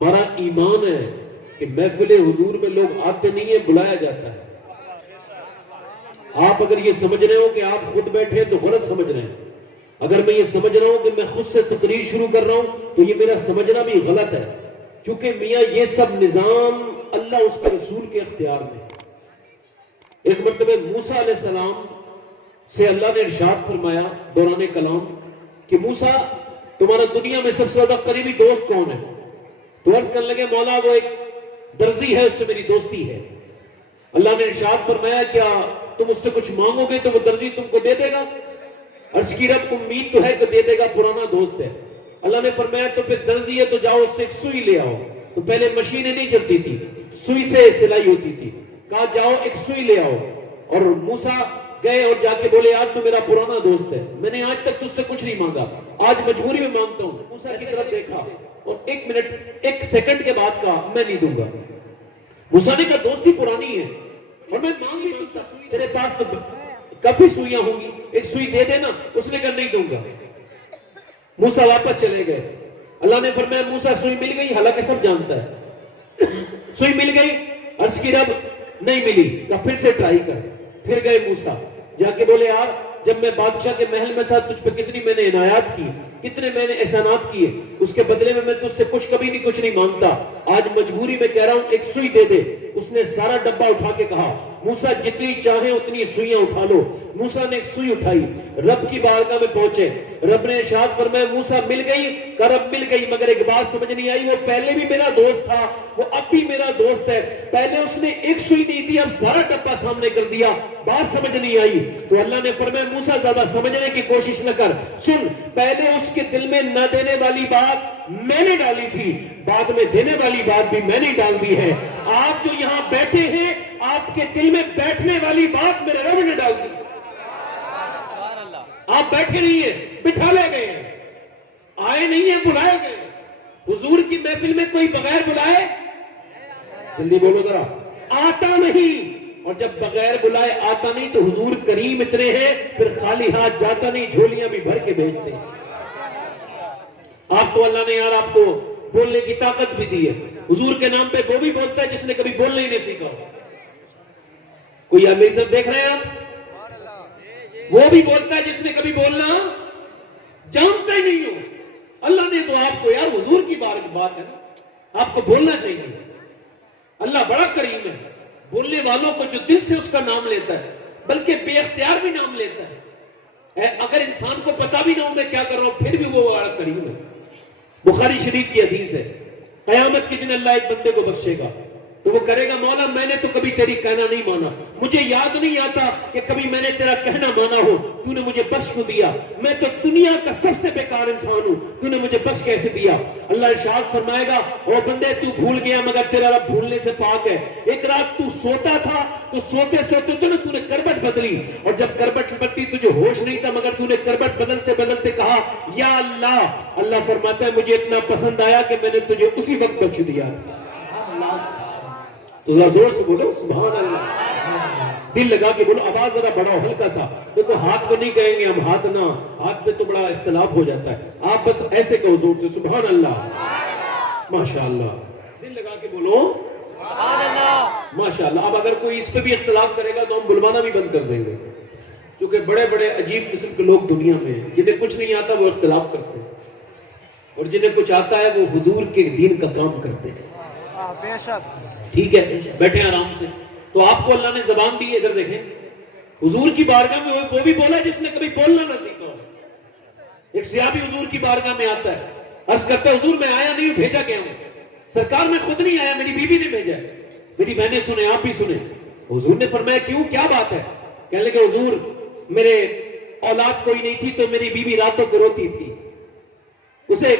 ہمارا ایمان ہے کہ محفل حضور میں لوگ آتے نہیں ہیں، بلایا جاتا ہے۔ آپ اگر یہ سمجھ رہے ہو کہ آپ خود بیٹھے تو غلط سمجھ رہے ہیں۔ اگر میں یہ سمجھ رہا ہوں کہ میں خود سے تقریر شروع کر رہا ہوں تو یہ میرا سمجھنا بھی غلط ہے، کیونکہ میاں یہ سب نظام اللہ اس کے رسول کے اختیار میں۔ ایک مرتبہ موسیٰ علیہ السلام سے اللہ نے ارشاد فرمایا دوران کلام کہ موسیٰ تمہارا دنیا میں سب سے زیادہ قریبی دوست کون ہے؟ تو عرض کرنے لگے مولا وہ ایک درزی ہے، اس سے میری دوستی ہے۔ اللہ نے ارشاد فرمایا کیا تم اس سے کچھ مانگو گے تو وہ درزی تم کو دے دے گا؟ عرض کی رب امید تو ہے کہ دے دے گا، پرانا دوست ہے۔ اللہ نے فرمایا تو پھر درزی ہے تو جاؤ اس سے ایک سوئی لے آؤ۔ تو پہلے مشینیں نہیں چلتی تھی، سوئی سے سلائی ہوتی تھی، کہا جاؤ ایک سوئی لے آؤ۔ اور موسیٰ گئے اور جا کے بولے آج تو میرا پرانا دوست ہے، میں نے آج تک تجھ سے کچھ نہیں مانگا، آج مجبوری میں مانگتا ہوں۔ موسیٰ کی طرف دیکھا اور ایک سیکنڈ کے بعد کہا میں نہیں دوں گا۔ موسیٰ نے کہا دوستی پرانی ہے اور میں مانگ بھی تجھ سے سوئی، تیرے پاس تو کافی سوئیاں ہوں گی، ایک سوئی دے دینا۔ اس نے کہا نہیں دوں گا۔ موسیٰ واپس چلے گئے۔ اللہ نے فرمایا موسیٰ سوئی مل گئی؟ حالانکہ سب جانتا ہے سوئی مل گئی؟ عرض کی رب نہیں ملی۔ کہا پھر سے ٹرائی کر۔ پھر گئے موسیٰ، جا کے بولے یار جب میں بادشاہ کے محل میں تھا تجھ پہ کتنی میں نے عنایات کی، کتنے میں نے احسانات کیے، اس کے بدلے میں تجھ سے کبھی کچھ نہیں مانگتا، آج مجبوری میں کہہ رہا ہوں ایک سوئی دے دے۔ اس نے سارا ڈبہ اٹھا کے کہا موسیٰ جتنی چاہیں اتنی سوئیاں اٹھا لو۔ موسیٰ نے ایک سوئی اٹھائی، رب کی بارگاہ میں پہنچے، رب نے ارشاد فرمایا موسیٰ مل گئی؟ کہا رب مل گئی، مگر ایک بات سمجھ نہیں آئی، وہ پہلے بھی میرا دوست تھا، وہ اب بھی میرا دوست ہے، پہلے اس نے ایک سوئی نہیں دی، اب سارا ڈبہ سامنے کر دیا، بات سمجھ نہیں آئی۔ تو اللہ نے فرمایا موسیٰ زیادہ سمجھنے کی کوشش نہ کر، سن پہلے اس کے دل میں نہ دینے والی بات میں نے ڈالی تھی، بعد میں دینے والی بات بھی میں نے ڈال دی ہے۔ آپ جو یہاں بیٹھے ہیں آپ کے دل میں بیٹھنے والی بات میرے رب نے ڈال دی۔ آپ بیٹھے نہیں ہیں، بٹھا لے گئے ہیں، آئے نہیں ہیں، بلائے گئے۔ حضور کی محفل میں کوئی بغیر بلائے، جلدی بولو ذرا، آتا نہیں، اور جب بغیر بلائے آتا نہیں تو حضور کریم اتنے ہیں پھر خالی ہاتھ جاتا نہیں، جھولیاں بھی بھر کے بھیجتے ہیں۔ آپ تو اللہ نے یار آپ کو بولنے کی طاقت بھی دی ہے، حضور کے نام پہ وہ بھی بولتا ہے جس نے کبھی بولنا ہی نہیں سیکھا۔ کوئی میری طرف دیکھ رہے ہیں آپ؟ وہ بھی بولتا ہے جس نے کبھی بولنا جانتا ہی نہیں ہو۔ اللہ نے تو آپ کو یار حضور کی بات ہے نا، آپ کو بولنا چاہیے۔ اللہ بڑا کریم ہے، بولنے والوں کو جو دل سے اس کا نام لیتا ہے بلکہ بے اختیار بھی نام لیتا ہے۔ اگر انسان کو پتا بھی نہ ہو میں کیا کر رہا ہوں پھر بھی وہ بڑا کریم ہے۔ بخاری شریف کی حدیث ہے، قیامت کے دن اللہ ایک بندے کو بخشے گا تو وہ کرے گا مولا میں نے تو کبھی تیری کہنا نہیں مانا، مجھے یاد نہیں آتا کہ کبھی میں نے تیرا کہنا مانا ہو، تو نے مجھے بخش کو دیا، میں تو دنیا کا سب سے بیکار انسان ہوں، تو نے مجھے بخش کیسے دیا؟ اللہ ارشاد فرمائے گا او بندے تو بھول گیا مگر تیرا رب بھولنے سے پاک ہے۔ ایک رات تو سوتا تھا تو سوتے تو نے کربٹ بدلی، اور جب کربٹ بدلی تجھے ہوش نہیں تھا مگر تو نے کربٹ بدلتے بدلتے کہا یا اللہ۔ اللہ فرماتا ہے مجھے اتنا پسند آیا کہ میں نے تجھے اسی وقت بخش دیا۔ تو ذرا زور سے بولو سبحان اللہ، دل لگا کے بولو، آواز ذرا بڑھاؤ ہلکا سا، دیکھو ہاتھ میں نہیں کہیں گے ہم، ہاتھ پہ تو بڑا اختلاف ہو جاتا ہے، آپ بس ایسے کہو زور سے سبحان اللہ، ماشاءاللہ، دل لگا کے بولو سبحان اللہ، ماشاءاللہ۔ اب اگر کوئی اس پہ بھی اختلاف کرے گا تو ہم بلوانا بھی بند کر دیں گے، کیونکہ بڑے بڑے عجیب قسم کے لوگ دنیا میں ہیں، جنہیں کچھ نہیں آتا وہ اختلاف کرتے ہیں، اور جنہیں کچھ آتا ہے وہ حضور کے دین کا کام کرتے ہیں۔ ٹھیک ہے، بیٹھے آرام سے۔ تو آپ کو اللہ نے زبان دی ہے، ادھر دیکھیں، حضور کی بارگاہ میں وہ بھی بولا جس نے کبھی بولنا نہ سیکھا ہو۔ ایک صحابی حضور کی بارگاہ میں آتا ہے، عرض کرتا ہے حضور میں آیا نہیں ہوں، بھیجا گیا ہوں۔ سرکار میں خود نہیں آیا، میری بیوی نے بھیجا ہے، میری بہنیں سنیں آپ بھی سنیں۔ حضور نے فرمایا کیوں، کیا بات ہے؟ کہنے لگے حضور میرے اولاد کوئی نہیں تھی تو میری بیوی راتوں کو روتی تھی، اسے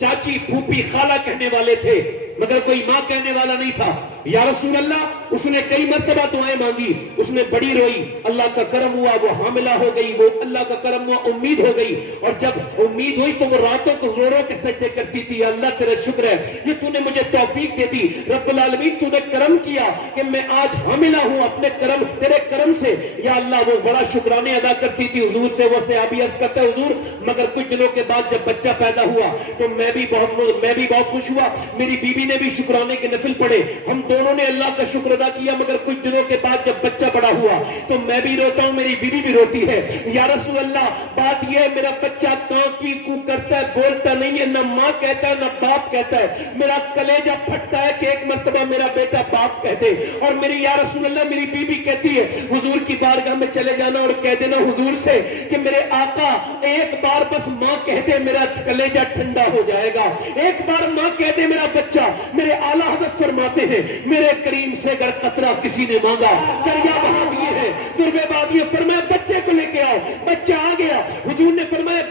چاچی پھوپھی خالہ کہنے والے تھے مگر کوئی ماں کہنے والا نہیں تھا، یا رسول اللہ. اس نے کئی مرتبہ دعائیں مانگی, اس نے بڑی روئی, اللہ کا کرم ہوا وہ حاملہ ہو گئی, وہ اللہ کا کرم ہوا امید ہو گئی, اور جب امید ہوئی تو وہ راتوں کو رو رو کے سجدے کرتی تھی. اللہ تیرا شکر ہے, یہ تو نے مجھے توفیق دے دی رب العالمین, تو نے کرم کیا کہ میں آج حاملہ ہوں اپنے کرم, تیرے کرم سے. یا اللہ وہ بڑا شکرانے ادا کرتی تھی حضور سے. وہ صحابی عرض کرتا ہے حضور مگر کچھ دنوں کے بعد جب بچہ پیدا ہوا تو میں بھی بہت خوش ہوا, میری بیوی نے بھی شکرانے کے نفل پڑھے, ہم دونوں نے اللہ کا شکر ادا کیا, مگر کچھ دنوں کے بعد جب بچہ بڑا ہوا تو میں بھی روتا ہوں, میری بیوی بھی روتی ہے. یا رسول اللہ بات یہ ہے میرا بچہ کاں کی کو کرتا ہے, بولتا نہیں ہے, نہ ماں کہتا ہے نہ باپ کہتا ہے. میرا کلیجہ پھٹتا ہے کہ ایک مرتبہ میرا بیٹا باپ کہہ دے. اور میری یا رسول اللہ میری بیوی کہتی ہے حضور کی بارگاہ میں چلے جانا اور کہہ دینا حضور سے کہ میرے آقا ایک بار بس ماں کہہ دے میرا کلیجہ ٹھنڈا ہو جائے گا, ایک بار ماں کہہ دے میرا بچہ. میرے اعلیٰ حضرت فرماتے ہیں میرے کریم سے اگر قطرہ کسی نے مانگا دریا بہا دیے ہیں, دربے بہا دیے. فرمایا بچے کو لے کے آؤ, بچہ آ گیا. حضور نے فرمایا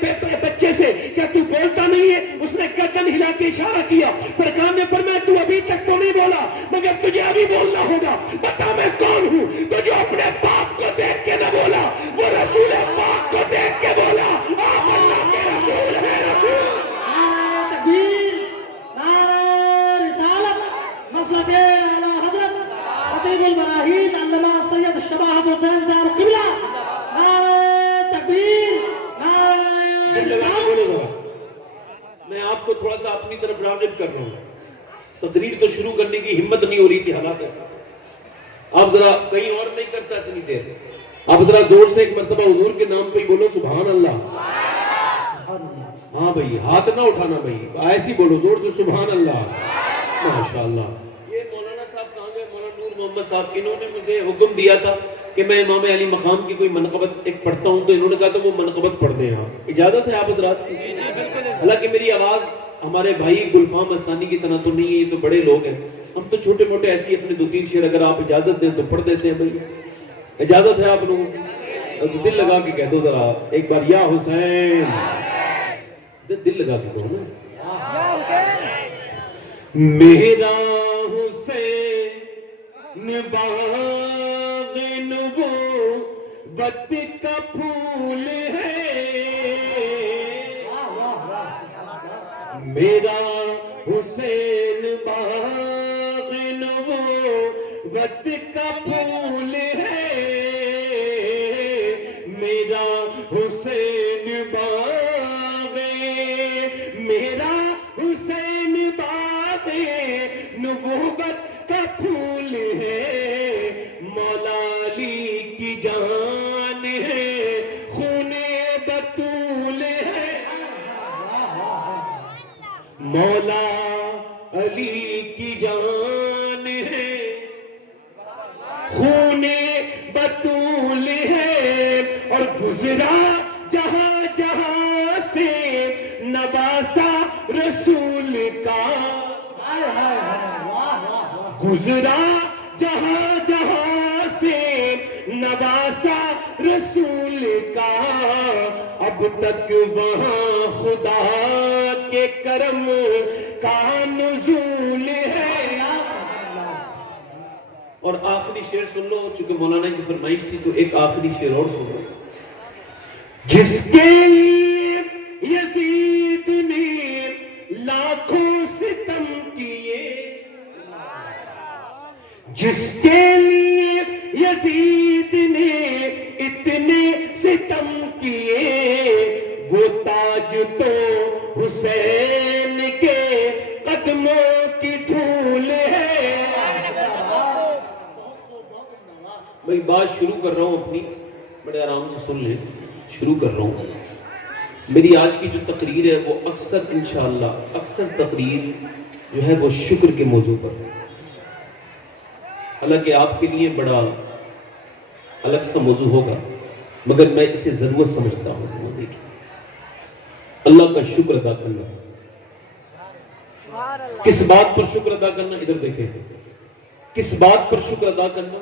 بچے سے کیا تو بولتا نہیں ہے؟ اس نے گردن ہلا کے اشارہ کیا. سرکار نے فرمایا تو ابھی تک تو نہیں بولا مگر تجھے ابھی بولنا ہوگا. بتا میں کون ہوں؟ تو جو اپنے باپ کو دیکھ کے نہ بولا وہ رسول پاک کو دیکھ کے بولا آپ اللہ کے رسول ہے. رسول تکبیر, نعرہ رسالت, مسلک اعلیٰ حضرت خطیب البراہیم علامہ سید شباب حسین صاحب قبلہ, نعرہ تکبیر, نعرہ رسالت. میں آپ کو تھوڑا سا اپنی طرف راغب کر رہا ہوں. تقریر تو شروع کرنے کی ہمت نہیں ہو رہی تھی حالات ایسا. آپ ذرا کہیں اور نہیں کرتا اتنی دیر, آپ ذرا زور سے ایک مرتبہ حضور کے نام پہ ہی بولو سبحان اللہ. ہاں بھائی ہاتھ نہ اٹھانا بھائی, ایسی بولو زور سے سبحان اللہ. ماشاءاللہ. یہ مولانا صاحب کہاں گئے؟ مولانا نور محمد صاحب, انہوں نے مجھے حکم دیا تھا کہ میں امام علی مقام کی کوئی منقبت ایک پڑھتا ہوں, تو انہوں نے کہا تو وہ منقبت پڑھ دیں. آپ اجازت ہے آپ حضرات کی؟ حالانکہ میری آواز ہمارے بھائی گلفام اسانی کی طرح تو نہیں ہے, یہ تو بڑے لوگ ہیں, ہم تو چھوٹے موٹے ایسی اپنے دو تین شعر اگر آپ اجازت دیں تو پڑھ دیتے ہیں. بھائی اجازت ہے آپ لوگوں کو؟ دل لگا کے کہہ دو ذرا ایک بار یا حسین, دل لگا کے کہو نا. میرا حسین باغ نبوت کا پھول ہے, میرا حسین باغ نبوت کا پھول ہے, میرا حسین باغ, میرا حسین باغ نبوت کا پھول ہے, مولا علی کی جان ہے, خون بطول ہے, مولا علی کی جان ہے, خون بطول ہے, اور گزرا جہاں جہاں سے نواسا رسول کا, گزرا جہاں جہاں سے نواسا رسول کا, اب تک وہاں خدا کے کرم کا نزول ہے. اور آخری شعر سن لو, چونکہ مولانا کی فرمائش تھی تو ایک آخری شعر اور سن لو. جس کے لیے یزید نے لاکھوں ستم کیے, جس کے لیے یزید نے اتنے ستم کیے, وہ تاج تو حسین کے قدموں کی دھول ہے. بھائی بات شروع کر رہا ہوں اپنی, بڑے آرام سے سن لیں, شروع کر رہا ہوں. میری آج کی جو تقریر ہے وہ اکثر انشاءاللہ اکثر تقریر جو ہے وہ شکر کے موضوع پر ہے. حالانکہ آپ کے لیے بڑا الگ سا موضوع ہوگا مگر میں اسے ضرورت سمجھتا ہوں. دیکھیے اللہ کا شکر ادا کرنا, کس بات پر شکر ادا کرنا, ادھر دیکھیں کس بات پر شکر ادا کرنا.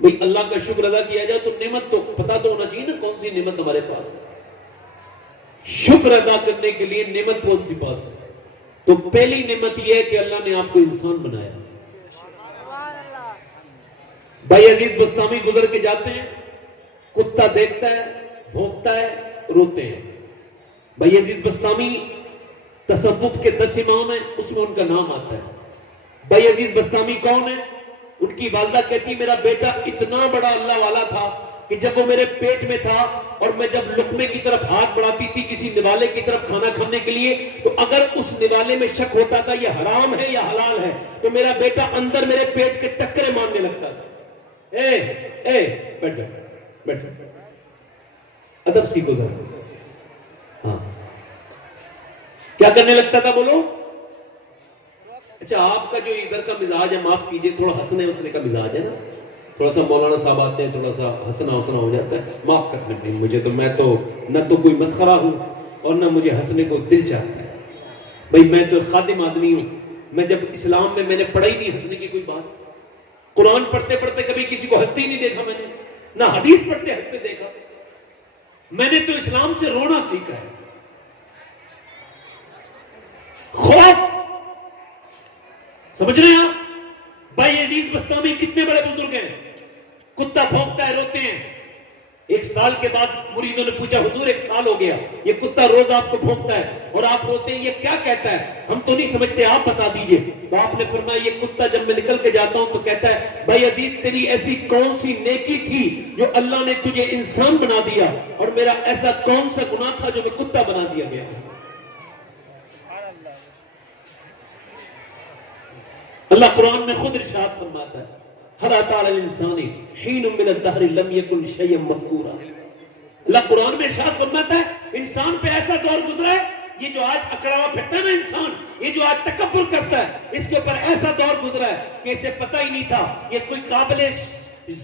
بھئی اللہ کا شکر ادا کیا جائے تو نعمت تو پتا تو ہونا چاہیے نا کون سی نعمت ہمارے پاس ہے. شکر ادا کرنے کے لیے نعمت کون سی پاس ہے؟ تو پہلی نعمت یہ ہے کہ اللہ نے آپ کو انسان بنایا. بایزید بستامی گزر کے جاتے ہیں، کتا دیکھتا ہے، بھونکتا ہے، روتے ہیں. بایزید بستامی تصوف کے 10 امام ہیں، اس میں ان کا نام آتا ہے. بایزید بستامی کون ہے؟ ان کی والدہ کہتی میرا بیٹا اتنا بڑا اللہ والا تھا کہ جب وہ میرے پیٹ میں تھا اور میں جب لقمے کی طرف ہاتھ بڑھاتی تھی کسی نوالے کی طرف کھانا کھانے کے لیے، تو اگر اس نوالے میں شک ہوتا تھا یہ حرام ہے یا حلال ہے، تو میرا بیٹا اندر میرے پیٹ کے ٹکرے مارنے لگتا تھا. بیٹھ جا، بیٹھ جا، ادب سیکھو ذرا. ہاں، کیا کرنے لگتا تھا بولو؟ اچھا، آپ کا جو ادھر کا مزاج ہے، معاف کیجئے، تھوڑا ہنسنے ہنسنے کا مزاج ہے نا، تھوڑا سا مولانا صاحب آتے ہیں تھوڑا سا ہنسنا ہو جاتا ہے، معاف کرنے پہ مجھے تو، میں تو نہ تو کوئی مسخرہ ہوں اور نہ مجھے ہنسنے کو دل چاہتا ہے. بھائی میں تو خادم آدمی ہوں، میں جب اسلام میں نے پڑھا ہی نہیں ہنسنے کی کوئی بات. قرآن پڑھتے پڑھتے کبھی کسی کو ہنستے ہی نہیں دیکھا میں نے، نہ حدیث پڑھتے ہنستے دیکھا. میں نے تو اسلام سے رونا سیکھا ہے. خوف، سمجھ رہے ہیں آپ؟ بایزید بستامی کتنے بڑے بزرگ ہیں. کتا بھونکتا ہے، روتے ہیں. 1 سال کے بعد مریدوں نے پوچھا حضور 1 سال ہو گیا، یہ کتا روز آپ کو بھونکتا ہے اور آپ روتے ہیں، یہ کیا کہتا ہے؟ ہم تو نہیں سمجھتے، آپ بتا دیجئے. تو آپ نے فرمایا یہ کتا جب میں نکل کے جاتا ہوں تو کہتا ہے بایزید تیری ایسی کون سی نیکی تھی جو اللہ نے تجھے انسان بنا دیا، اور میرا ایسا کون سا گناہ تھا جو میں کتا بنا دیا گیا. اللہ قرآن میں خود ارشاد فرماتا ہے ہر اتى على الانسان حين من الدهر لم يكن شيئا مذكورا. اللہ قرآن میں ارشاد فرماتا ہے انسان پہ ایسا دور گزرا ہے، یہ جو آج اکڑا ہوا پھرتا ہے نا انسان، یہ جو آج تکبر کرتا ہے، اس کے اوپر ایسا دور گزرا ہے کہ اسے پتہ ہی نہیں تھا یہ کوئی قابل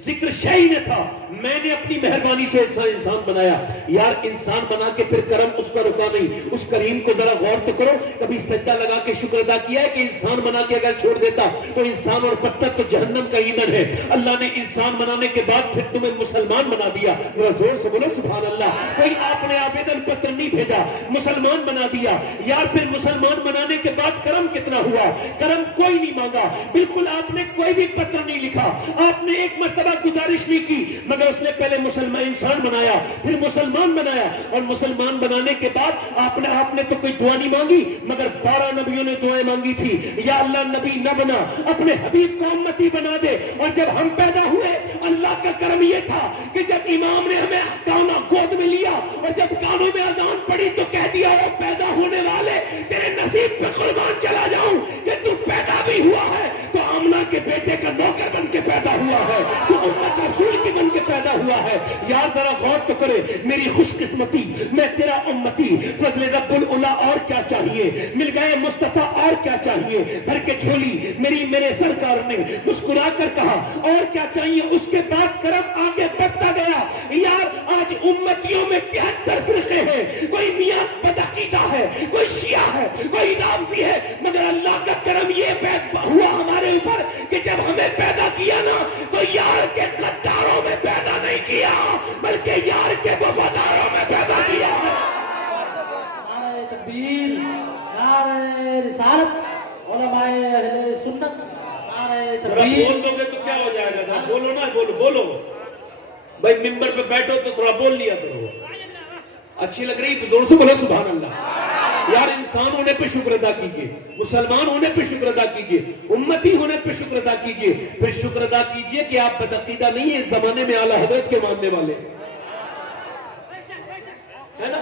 ذکر شے ہی نہ تھا. میں نے اپنی مہربانی سے انسان بنایا. یار انسان بنا کے پھر کرم اس کا رکا نہیں. اس کریم کو ذرا غور تو کرو، کبھی سجدہ لگا کے شکر ادا کیا ہے کہ انسان بنا کے اگر چھوڑ دیتا تو انسان اور پتھر تو جہنم کا ایندھن ہے. اللہ نے انسان بنانے کے بعد پھر تمہیں مسلمان بنا دیا. ذرا زور سے بولو سبحان اللہ. کوئی آپ نے آبیدن پتر نہیں بھیجا، مسلمان بنا دیا. یار پھر مسلمان بنانے کے بعد کرم کتنا ہوا؟ کرم کوئی نہیں مانگا، بالکل آپ نے کوئی بھی پتر نہیں لکھا، آپ نے ایک مرتبہ گزارش نہیں کی، مگر اس نے پہلے مسلمان انسان بنایا، پھر مسلمان بنایا، اور مسلمان بنانے کے بعد آپ نے تو کوئی دعا نہیں مانگی، مگر 12 نبیوں نے دعائیں مانگی تھی. یا اللہ نبی نہ بنا، اپنے حبیب کو امتی بنا دے. اور جب ہم پیدا ہوئے اللہ کا کرم یہ تھا کہ جب امام نے ہمیں کانا گود میں لیا اور جب کانوں میں اذان پڑی تو کہہ دیا وہ پیدا ہونے والے تیرے نصیب پہ قربان چلا جاؤں کہ تو پیدا بھی ہوا ہے تو آمنہ کے بیٹے کا نوکر بن کے پیدا ہوا ہے، تو امت رسول کی بن کے پیدا ہوا ہے. یار ذرا غور تو کرے، میری خوش قسمتی، میں تیرا امتی، فضل رب العلا اور کیا چاہیے، مل گئے مصطفیٰ اور کیا چاہیے. بھر کے جھولی میرے سرکار نے مسکرا کر کہا اور کیا چاہیے. اس کے بعد کرم آگے بڑھتا گیا. یار آج امتیوں میں 73 فرقے ہیں، کوئی میاں بدعقیدہ ہے، کوئی شیعہ ہے، کوئی رافضی ہے، مگر اللہ کا کرم یہ ہوا ہمارے اوپر کہ جب ہمیں پیدا کیا نا تو یار کے غداروں میں پیدا نہیں کیا بلکہ یار کے وفاداروں میں پیدا کیا. نعرہ تکبیر، نعرہ رسالت، علماء اہل سنت، نعرہ تکبیر. بول دو گے تو کیا ہو جائے گا؟ ذرا بولو نا، بولو بھائی. ممبر پہ بیٹھو تو تھوڑا بول لیا کرو. اچھی لگ رہی زور سے بولو سبحان اللہ. یار انسان ہونے پہ شکر ادا کیجئے، مسلمان ہونے پہ شکر ادا کیجئے، امتی ہونے پہ شکر ادا کیجئے. پھر شکر ادا کیجئے کہ آپ بدعقیدہ نہیں ہیں، اس زمانے میں اعلیٰ حضرت کے ماننے والے ہے نا.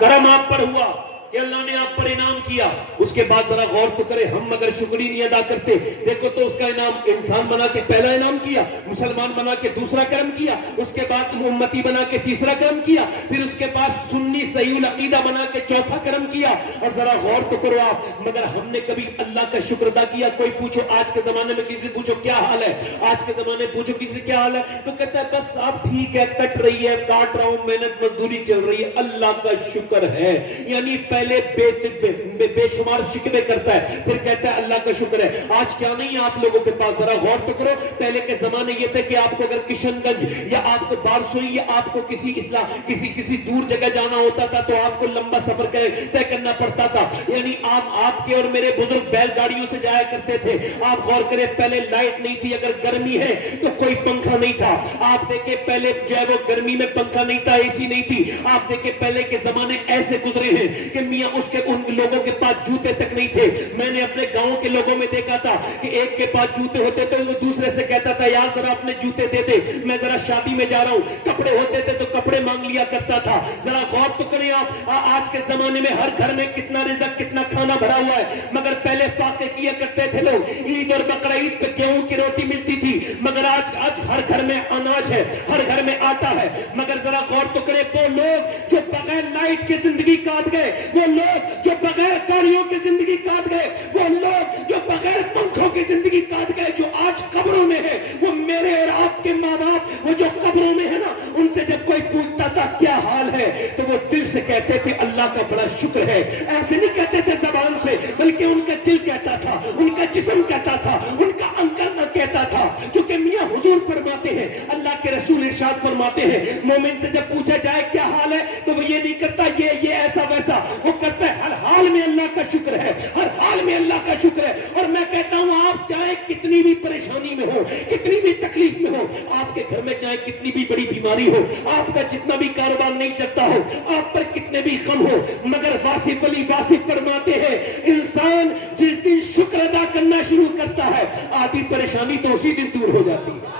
کرم آپ پر ہوا کہ اللہ نے آپ پر انعام کیا. اس کے بعد ذرا غور تو کرے، ہم اگر شکر ہی نہیں ادا کرتے. دیکھو تو اس کا انعام انسان بنا کے پہلا انعام کیا، مسلمان بنا کے دوسرا کرم کیا، اس کے بعد امتی بنا کے تیسرا کرم کیا، پھر اس کے بعد سنی صحیح العقیدہ بنا کے چوتھا کرم کیا. اور ذرا غور تو کرو آپ، مگر ہم نے کبھی اللہ کا شکر ادا کیا؟ کوئی پوچھو آج کے زمانے میں، کسی پوچھو کیا حال ہے آج کے زمانے میں، پوچھو کسی کیا حال ہے تو کہتا ہے بس آپ ٹھیک ہے، کٹ رہی ہے، کاٹ رہا ہوں، محنت مزدوری چل رہی ہے. اللہ کا شکر ہے. یعنی پہلے پہلے بے شمار شکوے کرتا ہے، پھر کہتا ہے اللہ کا شکر ہے۔ آج کیا نہیں ہے آپ لوگوں کے پاس، ذرا غور تو کرو۔ پہلے کے زمانے یہ تھے کہ آپ کو اگر کشن گنج یا آپ کو بارسوئی یا آپ کو کسی دور جگہ جانا ہوتا تھا تو آپ کو لمبا سفر طے کرنا پڑتا تھا، یعنی آپ کے اور میرے بزرگ بیل گاڑیوں سے جایا کرتے تھے۔ آپ غور کریں، پہلے لائٹ نہیں تھی، اگر گرمی ہے تو کوئی پنکھا نہیں تھا۔ آپ دیکھیں پہلے جو ہے وہ گرمی میں پنکھا نہیں تھا، اے سی نہیں تھی۔ آپ دیکھیں پہلے کے زمانے ایسے گزرے ہیں کہ میاں ان لوگوں کے پاس جوتے تک نہیں تھے۔ میں نے اپنے گاؤں کے لوگوں میں دیکھا تھا کہ ایک کے پاس جوتے ہوتے تو وہ دوسرے سے کہتا تھا یار ذرا اپنے جوتے دے دے، میں ذرا شادی میں جا رہا ہوں۔ کپڑے ہوتے تھے تو کپڑے مانگ لیا کرتا تھا۔ ذرا غور تو کریں آپ، آج کے زمانے میں ہر گھر میں کتنا رزق، کتنا کھانا بھرا ہوا ہے، مگر پہلے فاقے کیا کرتے تھے لوگ۔ عید اور بقرعید پہ گیہوں کی روٹی ملتی تھی، مگر آج ہر گھر میں اناج ہے، ہر گھر میں آٹا ہے۔ مگر ذرا غور تو کریں، وہ لوگ جو بغیر لائٹ کے زندگی کاٹ گئے، وہ لوگ جو بغیر گاڑیوں کی زندگی کاٹ گئے، وہ لوگ جو بغیر پنکھوں کی زندگی کاٹ گئے، جو آج قبروں میں ہے، وہ میرے اور آپ کے ماں باپ وہ جو قبروں میں ہے نا، ان سے جب کوئی پوچھتا تھا کیا حال ہے تو وہ دل سے کہتے تھے اللہ کا بڑا شکر ہے۔ ایسے نہیں کہتے تھے زبان سے، بلکہ ان کا دل کہتا تھا، ان کا جسم کہتا تھا، ان کا انکر کہتا تھا۔ کیونکہ میاں حضور فرماتے ہیں، اللہ کے رسول ارشاد فرماتے ہیں، مومن سے جب پوچھا جائے کیا حال ہے تو وہ یہ نہیں کرتا یہ ایسا ویسا، وہ کرتا ہے ہر حال میں اللہ کا شکر ہے، ہر حال میں اللہ کا شکر ہے۔ اور میں کہتا ہوں آپ چاہے کتنی بھی پریشانی میں ہو، کتنی بھی تکلیف میں ہو، آپ کے گھر میں چاہے کتنی بھی بڑی بیماری ہو، آپ کا جتنا بھی کاروبار نہیں چلتا ہو، آپ پر کتنے بھی غم ہو، مگر واصف علی واصف فرماتے ہیں انسان جس دن شکر ادا کرنا شروع کرتا ہے آدھی پریشانی تو اسی دن دور ہو جاتی ہے۔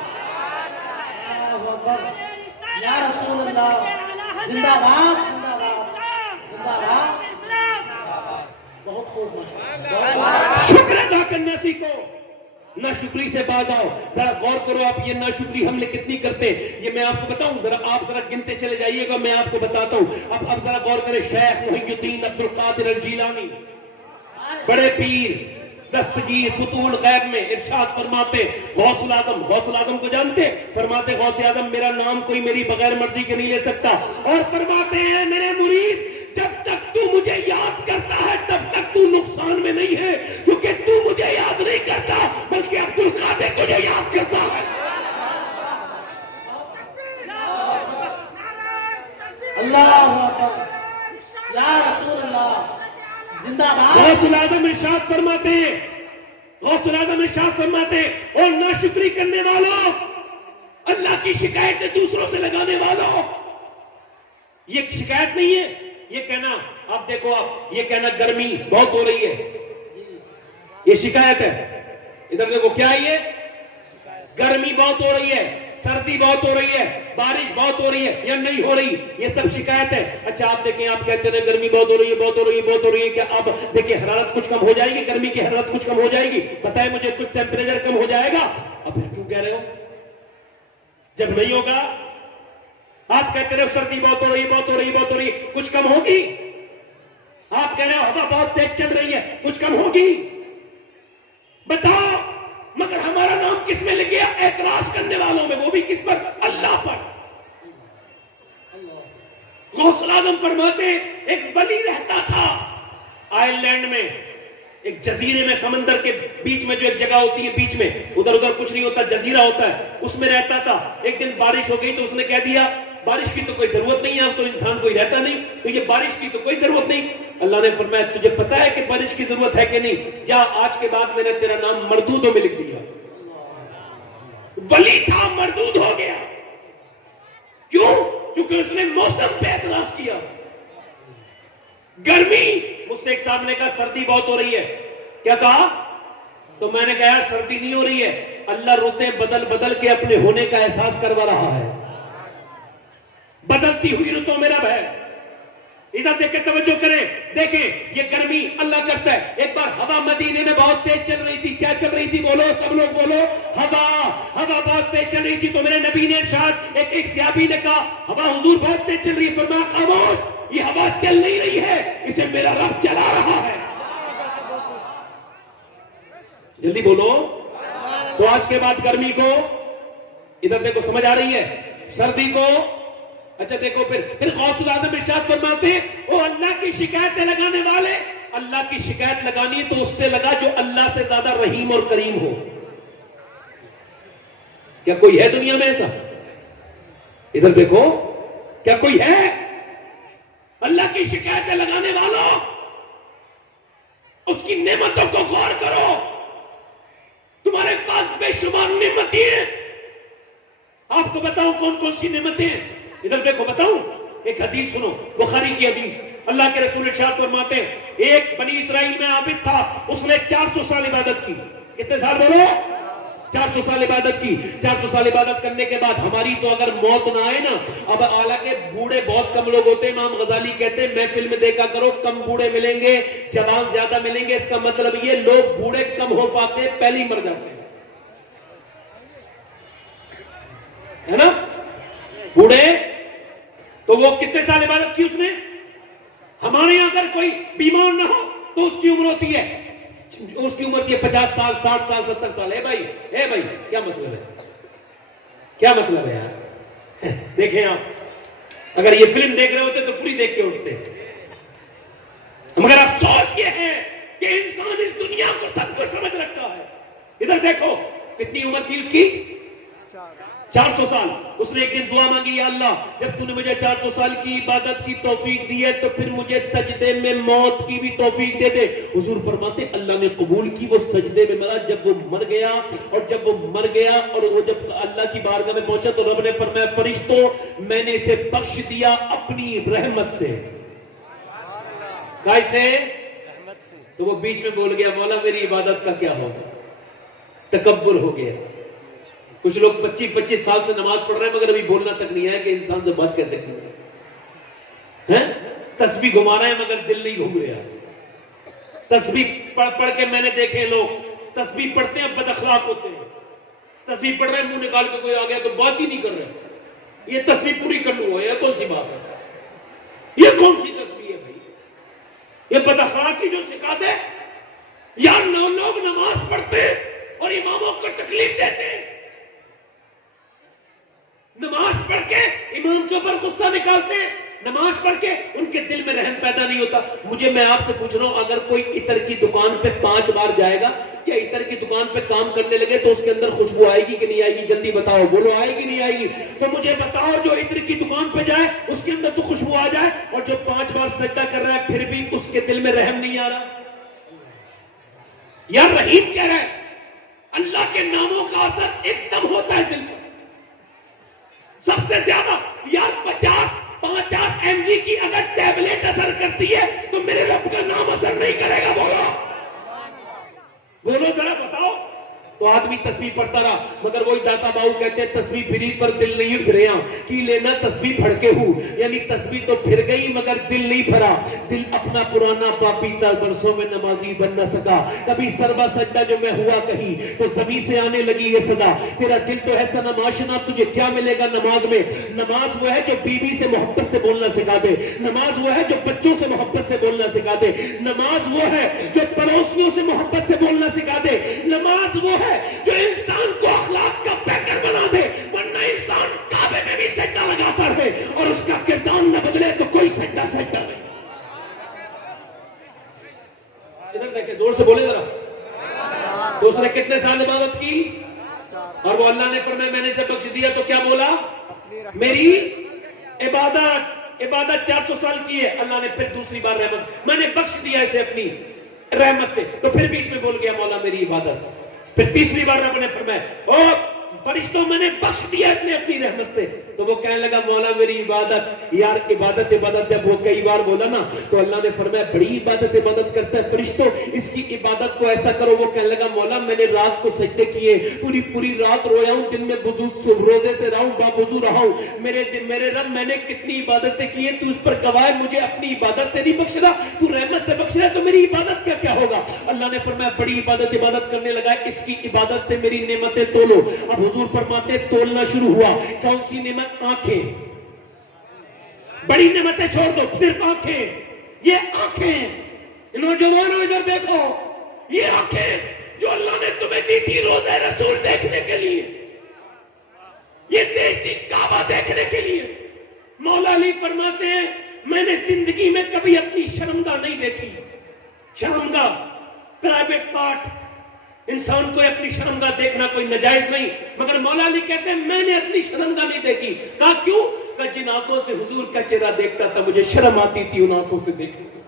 یا رسول اللہ، زندہ باد، زندہ باد، زندہ باد۔ بہت خوب، شکر ادا کرنا سیکھو، نہ شکری سے باز آؤ۔ ذرا غور کرو آپ، یہ نہ شکری ہم نے کتنی کرتے ہیں، یہ میں آپ کو بتاؤں، آپ ذرا گنتے چلے جائیے گا، میں آپ کو بتاتا ہوں۔ اب ذرا غور کریں، شیخ محی الدین عبد القادر الجیلانی، بڑے پیر، دستگیر فتوح الغیب میں ارشاد فرماتے، غوث العظم کو جانتے؟ فرماتے غوث اعظم میرا نام کوئی میری بغیر مرضی کے نہیں لے سکتا، اور فرماتے ہیں میرے مرید جب تک تو مجھے یاد کرتا ہے تب تک تو نقصان میں نہیں ہے، کیونکہ تو مجھے یاد نہیں کرتا بلکہ عبد القادر تجھے یاد کرتا ہے۔ اللہ اکبر، یا رسول اللہ، زندہ باد۔ غوث العظم ارشاد فرماتے ہیں، غوث العظم ارشاد فرماتے ہیں، اور ناشکری کرنے والوں، اللہ کی شکایتیں دوسروں سے لگانے والوں، یہ شکایت نہیں ہے، یہ کہنا، اب دیکھو آپ، یہ کہنا گرمی بہت ہو رہی ہے، یہ شکایت ہے۔ ادھر دیکھو کیا ہے، یہ گرمی بہت ہو رہی ہے، سردی بہت ہو رہی ہے، بارش بہت ہو رہی ہے یا نہیں ہو رہی، یہ سب شکایت ہے۔ اچھا آپ دیکھیں، آپ کہتے ہیں گرمی بہت ہو رہی ہے، بہت ہو رہی ہے، بہت ہو رہی ہے، کیا اب دیکھیں حرارت کچھ کم ہو جائے گی، گرمی کی حرارت کچھ کم ہو جائے گی؟ بتائیں مجھے، کچھ ٹیمپریچر کم ہو جائے گا؟ اب پھر کیوں کہہ رہے ہو جب نہیں ہوگا؟ آپ کہتے رہے سردی بہت ہو رہی ہے، بہت ہو رہی ہے، بہت ہو رہی ہے، کچھ کم ہوگی؟ آپ کہہ رہے ہو ہوا بہت تیز چل رہی ہے، کچھ کم ہوگی؟ بتاؤ۔ مگر ہمارا نام کس میں لگ گیا؟ اعتراض کرنے والوں میں، وہ بھی کس پر؟ اللہ پر۔ غوث العظم فرماتے ایک ولی رہتا تھا آئرلینڈ میں، ایک جزیرے میں، سمندر کے بیچ میں جو ایک جگہ ہوتی ہے، بیچ میں ادھر ادھر کچھ نہیں ہوتا، جزیرہ ہوتا ہے، اس میں رہتا تھا۔ ایک دن بارش ہو گئی تو اس نے کہہ دیا بارش کی تو کوئی ضرورت نہیں ہے، اب تو انسان کوئی رہتا نہیں، تو یہ بارش کی تو کوئی ضرورت نہیں۔ اللہ نے فرمایا تجھے پتا ہے کہ بارش کی ضرورت ہے کہ نہیں؟ جا، آج کے بعد میں نے تیرا نام مردودوں میں لکھ دیا۔ ولی تھا، مردود ہو گیا۔ کیوں؟ کیونکہ اس نے موسم پہ اعتراض کیا۔ گرمی، مجھ سے ایک صاحب نے کہا سردی بہت ہو رہی ہے، کیا کہا؟ تو میں نے کہا سردی نہیں ہو رہی ہے، اللہ رتیں بدل بدل کے اپنے ہونے کا احساس کروا رہا ہے۔ بدلتی ہوئی رتوں میں رب ہے۔ ادھر دیکھ کے توجہ کریں، دیکھیں یہ گرمی اللہ کرتا ہے۔ ایک بار ہوا مدینے میں بہت تیز چل رہی تھی، کیا چل رہی تھی؟ بولو سب لوگ بولو، ہوا بہت تیز چل رہی تھی۔ تو میرے نبی نے ارشاد، ایک صحابی نے کہا ہوا حضور بہت تیز چل رہی ہے، فرمایا خاموش، یہ ہوا چل نہیں رہی ہے، اسے میرا رب چلا رہا ہے۔ جلدی بولو۔ تو آج کے بعد گرمی کو ادھر دیکھو سمجھ آ رہی ہے، سردی کو اچھا دیکھو پھر غوث العظم ارشاد فرماتے ہیں او اللہ کی شکایتیں لگانے والے، اللہ کی شکایت لگانی ہے تو اس سے لگا جو اللہ سے زیادہ رحیم اور کریم ہو. کیا کوئی ہے دنیا میں ایسا؟ ادھر دیکھو، کیا کوئی ہے؟ اللہ کی شکایتیں لگانے والوں، اس کی نعمتوں کو غور کرو. تمہارے پاس بے شمار نعمتیں ہیں. آپ کو بتاؤں کون کون سی نعمتیں ہیں؟ ادھر دیکھو بتاؤں. ایک حدیث سنو، بخاری کی حدیث. اللہ کے رسول ارشاد فرماتے ہیں ایک بنی اسرائیل میں عابد تھا، اس نے 400 سال عبادت کی. کتنے سال بولو؟ 400 سال عبادت کی. 400 سال عبادت کرنے کے بعد ہماری تو اگر موت نہ آئے نا، اب حالانکہ بوڑھے بہت کم لوگ ہوتے ہیں. امام غزالی کہتے ہیں محفل میں دیکھا کرو کم بوڑھے ملیں گے، جوان زیادہ ملیں گے. اس کا مطلب یہ لوگ بوڑھے کم ہو پاتے ہیں، پہلے ہی مر جاتے ہیں، ہے نا؟ بوڑھے تو وہ کتنے سال عبادت کی اس نے؟ ہمارے یہاں اگر کوئی بیمار نہ ہو تو اس کی عمر ہوتی ہے، اس کی عمر ہے 50 سال، 60 سال، 70 سال. ہے بھائی کیا مطلب ہے؟ کیا مطلب ہے یار؟ دیکھیں آپ اگر یہ فلم دیکھ رہے ہوتے تو پوری دیکھ کے اٹھتے. مگر افسوس یہ ہے کہ انسان اس دنیا کو سب کو سمجھ رکھتا ہے. ادھر دیکھو کتنی عمر تھی اس کی؟ 400 سال. اس نے ایک دن دعا مانگی، یا اللہ جب تو نے مجھے 400 سال کی عبادت کی توفیق دی ہے تو پھر مجھے سجدے میں موت کی بھی توفیق دے دے. حضور فرماتے اللہ نے قبول کی. وہ سجدے میں مرا. جب وہ مر گیا اور وہ جب اللہ کی بارگاہ میں پہنچا تو رب نے فرمایا فرشتوں میں نے اسے بخش دیا اپنی رحمت سے. کیسے؟ تو وہ بیچ میں بول گیا مولا میری عبادت کا کیا ہوگا؟ تکبر ہو گیا. کچھ لوگ 25 سال سے نماز پڑھ رہے ہیں مگر ابھی بولنا تک نہیں آیا کہ انسان سے بات کیسے کرے. تسبیح گھما رہے ہیں مگر دل نہیں گھوم رہا. تسبیح پڑھ کے میں نے دیکھے لوگ تسبیح پڑھتے ہیں بد اخلاق ہوتے ہیں. تسبیح پڑھ رہے ہیں منہ نکال کے کوئی آ گیا تو بات ہی نہیں کر رہے. یہ تسبیح پوری کر لوں. یہ کون سی بات ہے؟ یہ کون سی تسبیح ہے بھائی؟ یہ بد اخلاقی جو سکھا دے. یار لوگ نماز پڑھتے اور اماموں کو تکلیف دیتے. نماز پڑھ کے امام کے اوپر غصہ نکالتے ہیں. نماز پڑھ کے ان کے دل میں رحم پیدا نہیں ہوتا. میں آپ سے پوچھ رہا ہوں اگر کوئی عطر کی دکان پہ 5 بار جائے گا یا عطر کی دکان پہ کام کرنے لگے تو اس کے اندر خوشبو آئے گی کہ نہیں آئے گی؟ جلدی بتاؤ. بولو آئے گی نہیں آئے گی؟ تو مجھے بتاؤ جو عطر کی دکان پہ جائے اس کے اندر تو خوشبو آ جائے اور جو 5 بار سجدہ کر رہا ہے پھر بھی اس کے دل میں رحم نہیں آ رہا. یار رحیم کہہ رہا ہے اللہ کے ناموں کا اثر ایک دم ہوتا ہے دل پر سب سے زیادہ. یار 50 mg کی اگر ٹیبلٹ اثر کرتی ہے تو میرے رب کا نام اثر نہیں کرے گا. بولو ذرا بتاؤ. تو آدمی تسبیح پڑھتا رہا مگر وہی داتا باؤ کہتے ہیں تسبیح پھری پر دل نہیں پھریا کی لینا تسبیح پھڑکے ہوں. یعنی تسبیح تو پھر گئی مگر دل نہیں پھرا. دل اپنا پرانا پاپی تھا برسوں میں نمازی بن نہ سکا. کبھی سربا سجدہ جو میں ہوا کہیں تو زمین سے آنے لگی یہ صدا تیرا دل تو ہے صنم آشنا تجھے کیا ملے گا نماز میں. نماز وہ ہے جو بیوی سے محبت سے بولنا سکھا دے. نماز وہ ہے جو بچوں سے محبت سے بولنا سکھا دے. نماز وہ ہے جو پڑوسیوں سے محبت سے بولنا سکھا دے. نماز وہ ہے جو انسان کو اخلاق کا پیکر بنا دے. ورنہ انسان کعبے میں بھی سجدہ لگاتا رہے اور اس کا کردار نہ بدلے تو کوئی سجدہ نہیں. ادھر دیکھیں زور سے بولے ذرا. تو اس نے کتنے سال عبادت کی اور وہ اللہ نے فرمایا میں نے اسے بخش دیا. تو کیا بولا؟ میری عبادت 400 سال کی ہے. اللہ نے پھر دوسری بار رحمت میں نے بخش دیا اسے اپنی رحمت سے. تو پھر بیچ میں بول گیا مولا میری عبادت. پھر تیسری بار رب نے فرمایا او فرشتوں میں نے بخش دیا اس نے اپنی رحمت سے. تو وہ کہنے لگا مولا میری عبادت. یار عبادت جب وہ کئی بار بولا نا تو اللہ نے فرمایا بڑی عبادت کرتا ہے فرشتوں اس کی عبادت کو ایسا کرو. وہ کہنے لگا مولا میں نے رات کو سجدے کیے پوری رات رویا ہوں دن میں روزے سے رہا ہوں باوضو رہا ہوں. میرے رب میں نے کتنی عبادتیں کی ہیں تو اس پر گواہ مجھے اپنی عبادت سے نہیں بخش رہا تو رحمت سے بخش رہا تو میری عبادت کیا ہوگا. اللہ نے فرمایا بڑی عبادت کرنے لگا اس کی عبادت سے میری نعمتیں تولو. اب حضور فرماتے تولنا شروع ہوا. کون سی نعمت؟ آنکھیں. بڑی نعمتیں چھوڑ دو صرف آنکھیں. یہ آنکھیں نوجوانوں ادھر دیکھو یہ آنکھیں جو اللہ نے تمہیں دی تھی روزہ رسول دیکھنے کے لیے یہ دی تھی کعبہ دیکھنے کے لیے مولا علی فرماتے ہیں میں نے زندگی میں کبھی اپنی شرمگاہ نہیں دیکھی. شرمگاہ پرائیویٹ پارٹ، انسان کو اپنی شرمگاہ دیکھنا کوئی نجائز نہیں، مگر مولا علی کہتے ہیں میں نے اپنی شرمگاہ نہیں دیکھی. کہا کیوں؟ کہ جن آنکھوں سے حضور کا چہرہ دیکھتا تھا مجھے شرم آتی تھی ان آنکھوں سے دیکھنے.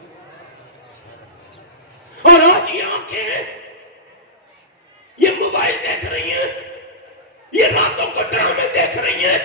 اور آج یہ آنکھیں یہ موبائل دیکھ رہی ہیں، یہ راتوں کو ڈرامے دیکھ رہی ہیں،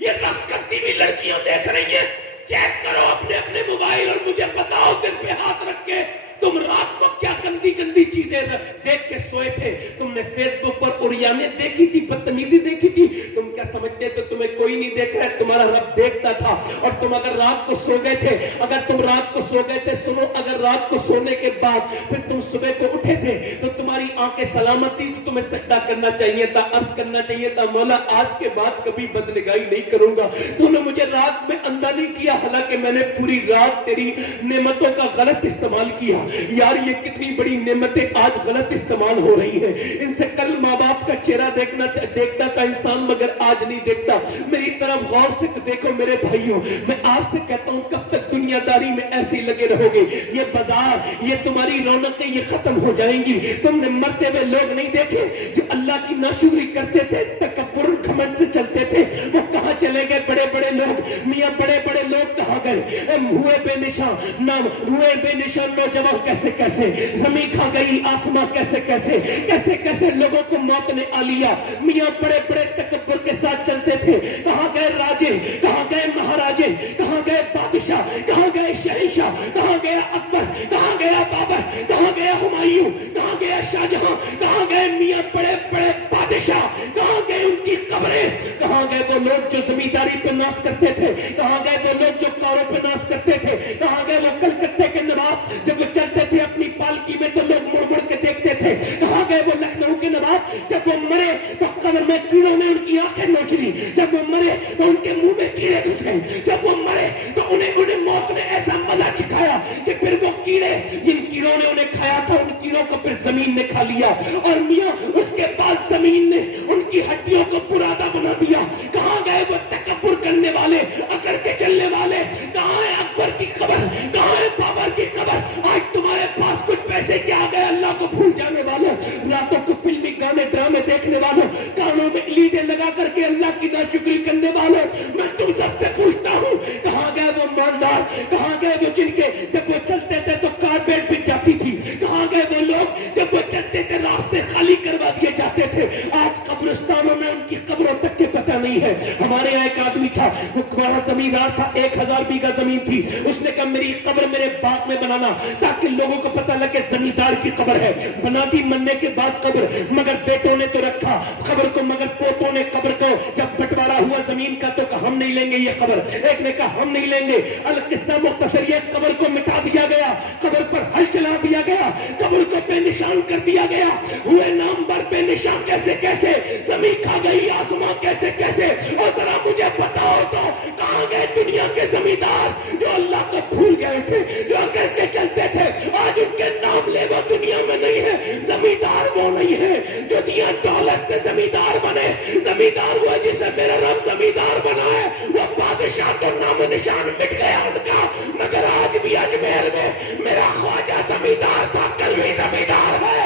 یہ رقص کرتی ہوئی لڑکیاں دیکھ رہی ہیں. چیک کرو اپنے اپنے موبائل اور مجھے بتاؤ دل پہ ہاتھ رکھ کے تم رات کو کیا گندی گندی چیزیں دیکھ کے سوئے تھے. تم نے فیس بک پر اوریانے دیکھی تھی، بدتمیزی دیکھی تھی. تم کیا سمجھتے تھے تمہیں کوئی نہیں دیکھ رہا ہے؟ تمہارا رب دیکھتا تھا. اور تم اگر رات کو سو گئے تھے، اگر تم رات کو سو گئے تھے، سنو، اگر رات کو سونے کے بعد پھر تم صبح کو اٹھے تھے تو تمہاری آنکھیں سلامت تھی، تو تمہیں سجدہ کرنا چاہیے تھا، عرض کرنا چاہیے تھا مولا آج کے بعد کبھی بدنگاہی نہیں کروں گا. تو نے مجھے رات میں اندھا نہیں کیا، حالانکہ میں نے پوری رات تیری نعمتوں کا غلط استعمال کیا. یار یہ کتنی بڑی نعمتیں آج غلط استعمال ہو رہی ہیں. ان سے کل ماں باپ کا چہرہ دیکھتا تھا انسان، مگر آج نہیں دیکھتا. میری طرف غور سے دیکھو میرے بھائیوں، میں آپ سے کہتا ہوں کب تک دنیا داری میں ایسے لگے رہو گے؟ یہ بازار، یہ تمہاری رونقیں یہ ختم ہو جائیں گی. تم نے مرتے ہوئے لوگ نہیں دیکھے جو اللہ کی ناشکری کرتے تھے، تکبر گھمنڈ سے چلتے تھے؟ وہ کہاں چلے گئے؟ بڑے بڑے لوگ، میاں بڑے بڑے لوگ کہاں گئے؟ ہوئے بے نشان نام، ہوئے بے نشان نوجوان کیسے کیسے، زمین کھا گئی آسماں کیسے کیسے، کیسے کیسے لوگوں کو موت نے آ لیا. میاں بڑے بڑے تکبر کے ساتھ چلتے تھے. کہاں گئے راجے؟ کہاں گئے مہاراجے؟ کہاں گئے بادشاہ؟ کہاں گئے شہنشاہ؟ کہاں گیا اکبر؟ کہاں گیا بابر؟ کہاں گیا ہمایوں؟ کہاں گیا شاہجہاں؟ کہاں گئے میاں بڑے بڑے بادشاہ؟ کہاں گئے ان کی قبریں؟ کہاں گئے وہ لوگ جو زمینداری پہ ناز کرتے تھے؟ کہاں گئے وہ لوگ جو کاروں پہ ناز کرتے تھے؟ کہاں گئے وہ کلکتے کے نواب جب وہ چلتے تھے اپنی پالکی میں تو لوگ مڑ مڑ کے دیکھتے تھے؟ کہاں گئے وہ لکھنؤ کے نواب جب وہ مرے تو قبر میں کیڑوں نے ان کی آنکھیں نوچ لی؟ جب وہ مرے تو ان کے منہ میں کیڑے گھس گئے؟ جب وہ مرے تو انہیں موت نے ایسا مزہ چکھایا کہ پھر وہ کیڑے جن کیڑوں نے انہیں کھایا تھا ان کیڑوں کو پھر زمین نے کھا لیا. اور میاں اس کے بعد زمین نے ان کی ہڈیوں کو برادہ بنا دیا. کہاں گئے وہ تکبر کرنے والے، اکڑ کے چلنے والے؟ کہاں ہے اکبر کی قبر؟ کہاں ہے بابر کی قبر؟ آج تمہارے پاس کچھ پیسے کیا گئے اللہ کو بھول جانے والوں، راتوں کو فلمی گانے ڈرامے دیکھنے والوں، کانوں میں لیڈیں لگا کر کے اللہ کی ناشکری کرنے والوں. میں تم سب سے پوچھتا ہوں کہاں گئے وہ مالدار؟ کہاں گئے وہ جن کے جب وہ چلتے تھے تو کارپیٹ بچ جاتی تھی؟ کہاں گئے وہ لوگ جب وہ چلتے تھے راستے خالی کروا دیے جاتے تھے؟ آج قبرستانوں میں ان کی قبروں تک کے پتہ نہیں ہے. ہمارے یہاں ایک آدمی تھا، وہ بڑا زمیندار تھا، 1000 بیگھہ زمین تھی. اس نے کہا میری قبر میرے باغ میں بنانا تاکہ لوگوں کو پتہ لگے زمیندار کی قبر ہے. بنا دی مرنے کے بعد قبر، مگر بیٹوں نے تو رکھا قبر کو، مگر پوتوں نے قبر کو جب بٹوارا ہوا زمین کا تو کہا ہم نہیں لیں گے یہ قبر. ایک نے کہا ہم نہیں لیں گے. القصہ مختصر یہ قبر کو مٹا دیا گیا، قبر پر ہل چلا دیا گیا، قبر کو بے نشان کر دیا گیا. ہوئے نام بر بے نشان کیسے کیسے، زمین کھا گئی آسمان کیسے کیسے. اور ذرا مجھے بتاؤ تو کہاں گئے دنیا کے زمیندار جو اللہ کو بھول گئے تھے، جو کر کے چلتے تھے؟ آج ان کے نام لے وہ دنیا میں نہیں ہے. زمیندار وہ نہیں ہے جو دنیا دولت سے زمیندار بنے. زمیندار ہوا جسے میرا رب زمیندار بنا ہے. وہ بادشاہ تو نام نشان مٹ گیا ان کا، مگر آج بھی اجمیر میں میرا خواجہ زمیندار تھا، کل بھی زمیندار ہے.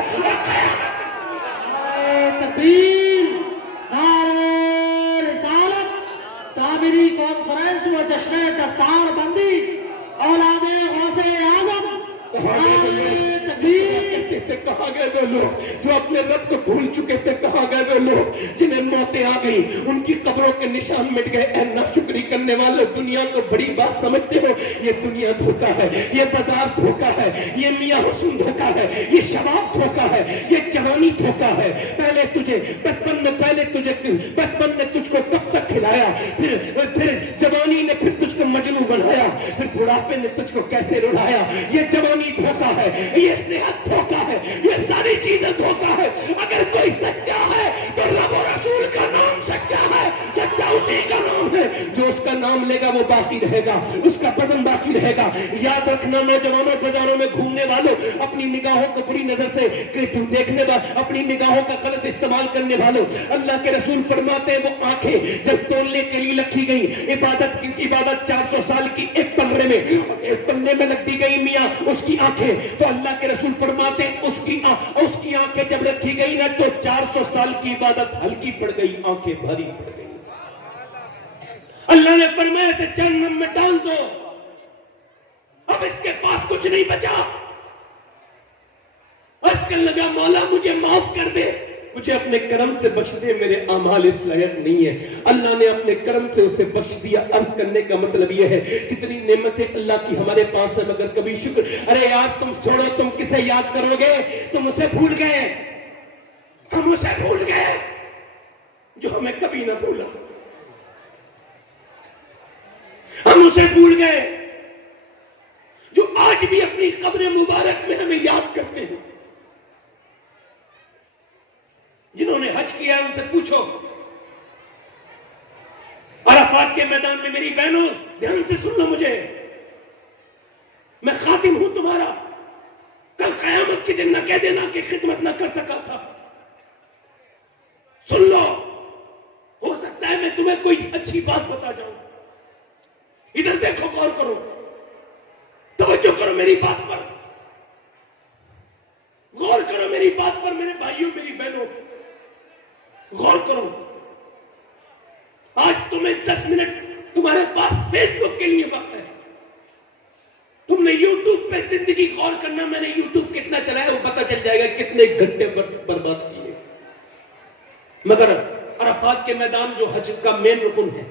تکبیر، نعرہ رسالت، تعمیری کانفرنس و جشن دستار بندی، اولاد غوث اعظم. کہاں گئے وہ لوگ جو اپنے رب کو بھول چکے تھے؟ کہاں گئے وہ لوگ جنہیں موتیں آ گئی، ان کی قبروں کے نشان مٹ گئے؟ اے ناشکری کرنے والے، دنیا کو بڑی بات سمجھتے ہو؟ یہ دنیا دھوکہ ہے، یہ بازار دھوکہ ہے، یہ میاں حسن دھوکہ ہے، یہ شباب دھوکہ ہے، یہ جوانی دھوکہ ہے. پہلے تجھے بچپن نے تجھ کو کب تک کھلایا، پھر جوانی نے پھر تجھ کو مجنوں بنایا، پھر بڑھاپے نے تجھ کو کیسے رڑایا. یہ جوانی دھوکہ ہے، یہ صحت دھوکہ ہے، یہ ساری چیزیں دھوکہ ہے. اگر کوئی سچا ہے تو رب و رسول کا نام سچا ہے، سچا اسی کا نام ہے. جو اس کا نام لے گا وہ باقی رہے گا، اس کا بدن باقی رہے گا۔ یاد رکھنا نوجوانوں، بازاروں میں گھومنے والوں، اپنی نگاہوں کو بری نظر سے دیکھنے والوں، اپنی نگاہوں کا غلط استعمال کرنے والوں، اللہ کے رسول فرماتے ہیں وہ آنکھیں جب تولنے کے لیے رکھی گئی، عبادت 400 سال کی ایک پلڑے میں لگ دی گئی میاں اس کی آنکھیں، تو اللہ کے رسول فرماتے ہیں اس کی آنکھیں جب رکھی گئی نا تو 400 سال کی عبادت ہلکی پڑ گئی، آنکھیں بھاری پڑ گئی۔ اللہ نے فرمایا اسے جہنم میں ڈال دو، اب اس کے پاس کچھ نہیں بچا۔ عرض کرنے لگا مولا مجھے معاف کر دے، مجھے اپنے کرم سے بخش دے، میرے اعمال اس لائق نہیں ہے۔ اللہ نے اپنے کرم سے اسے بخش دیا۔ عرض کرنے کا مطلب یہ ہے کتنی نعمتیں اللہ کی ہمارے پاس ہے، مگر کبھی شکر، ارے یار تم چھوڑو، تم کسے یاد کرو گے؟ تم اسے بھول گئے، ہم اسے بھول گئے جو ہمیں کبھی نہ بھولا، ہم اسے بھول گئے جو آج بھی اپنی قبر مبارک میں ہمیں یاد کرتے ہیں۔ جنہوں نے حج کیا ہے ان سے پوچھو، عرفات کے میدان میں میری بہنوں دھیان سے سن لو، مجھے، میں خادم ہوں تمہارا، کل قیامت کے دن نہ کہہ دینا کہ خدمت نہ کر سکا تھا۔ سن لو، ہو سکتا ہے میں تمہیں کوئی اچھی بات بتا جاؤں، ادھر دیکھو، غور کرو، توجہ کرو میری بات پر، غور کرو میری بات پر، میرے بھائیوں میری بہنوں، غور کرو۔ آج تمہیں 10 منٹ تمہارے پاس فیس بک کے لیے وقت ہے، تم نے یوٹیوب پہ زندگی غور کرنا، میں نے یوٹیوب کتنا چلایا وہ پتہ چل جائے گا کتنے گھنٹے برباد کیے۔ مگر عرفات کے میدان جو حج کا مین رکن ہے،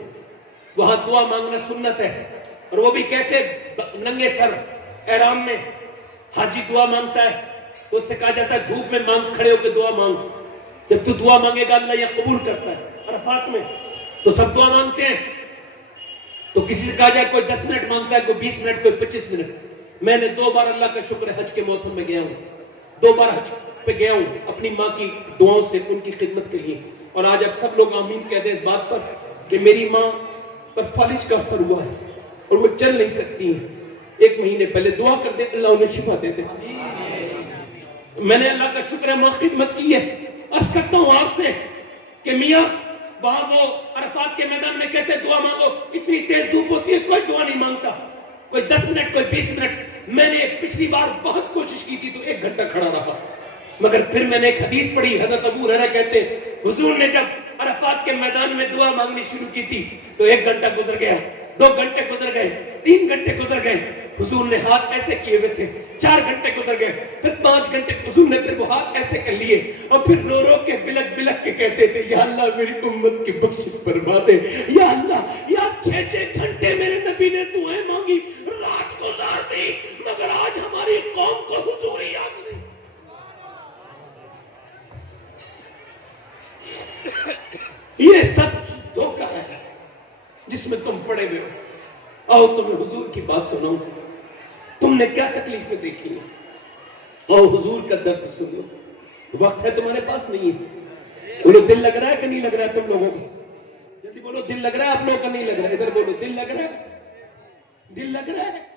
وہاں دعا مانگنا سنت ہے، اور وہ بھی کیسے؟ ننگے سر احرام میں حاجی دعا مانگتا ہے تو اس سے کہا جاتا ہے دھوپ میں مانگ، کھڑے ہو کے دعا مانگ، جب تو دعا مانگے گا اللہ یہ قبول کرتا ہے۔ عرفات میں تو سب دعا مانگتے ہیں، تو کسی سے کہا جائے کوئی 10 منٹ مانگتا ہے، کوئی 20 منٹ، کوئی 25 منٹ۔ میں نے 2 بار اللہ کا شکر ہے حج کے موسم میں گیا ہوں، 2 بار حج پہ گیا ہوں اپنی ماں کی دعاؤں سے ان کی خدمت کے لیے، اور آج اب سب لوگ آمین کہتے ہیں اس بات پر کہ میری ماں پر فالج کا اثر ہوا ہے اور وہ چل نہیں سکتی ہیں۔ 1 مہینے پہلے دعا کر دے اللہ انہیں شفا دے دے۔ میں نے اللہ کا شکر ہے ماں خدمت کی ہے۔ عرض کرتا ہوں آپ سے کہ میاں وہاں وہ عرفات کے میدان میں کہتے دعا مانگو، اتنی تیز دھوپ ہوتی ہے کوئی دعا نہیں مانگتا، کوئی 10 منٹ، کوئی 20 منٹ۔ میں نے پچھلی بار بہت کوشش کی تھی تو 1 گھنٹہ کھڑا رہا، مگر پھر میں نے ایک حدیث پڑھی، حضرت ابو ہریرہ کہتے حضور نے جب عرفات کے میدان میں دعا مانگنی شروع کی تھی تو 1 گھنٹہ گزر گیا، 2 گھنٹے گزر گئے، 3 گھنٹے گزر گئے، حضور نے ہاتھ ایسے کیے ہوئے تھے، 4 گھنٹے گزر گئے، پھر 5 گھنٹے حضور نے پھر وہ ہاتھ ایسے کر لیے، اور پھر رو رو کے بلک بلک کے کہتے تھے یا اللہ میری امت کی بخشش فرما دے، یا اللہ، یا 6 گھنٹے میرے نبی نے دعائیں مانگی، رات گزار دی، مگر آج ہماری قوم کو حضور ہی یاد نہیں۔ یہ سب دھوکہ ہے جس میں تم پڑے ہوئے ہو۔ آؤ تمہیں حضور کی بات سناؤں، تم نے کیا تکلیفیں دیکھی ہیں، آؤ حضور کا درد سنو۔ وقت ہے تمہارے پاس نہیں ہے، بولو دل لگ رہا ہے کہ نہیں لگ رہا ہے تم لوگوں کو؟ جلدی بولو دل لگ رہا ہے آپ لوگوں کا نہیں لگ رہا ہے، ادھر بولو دل لگ رہا ہے، دل لگ رہا ہے۔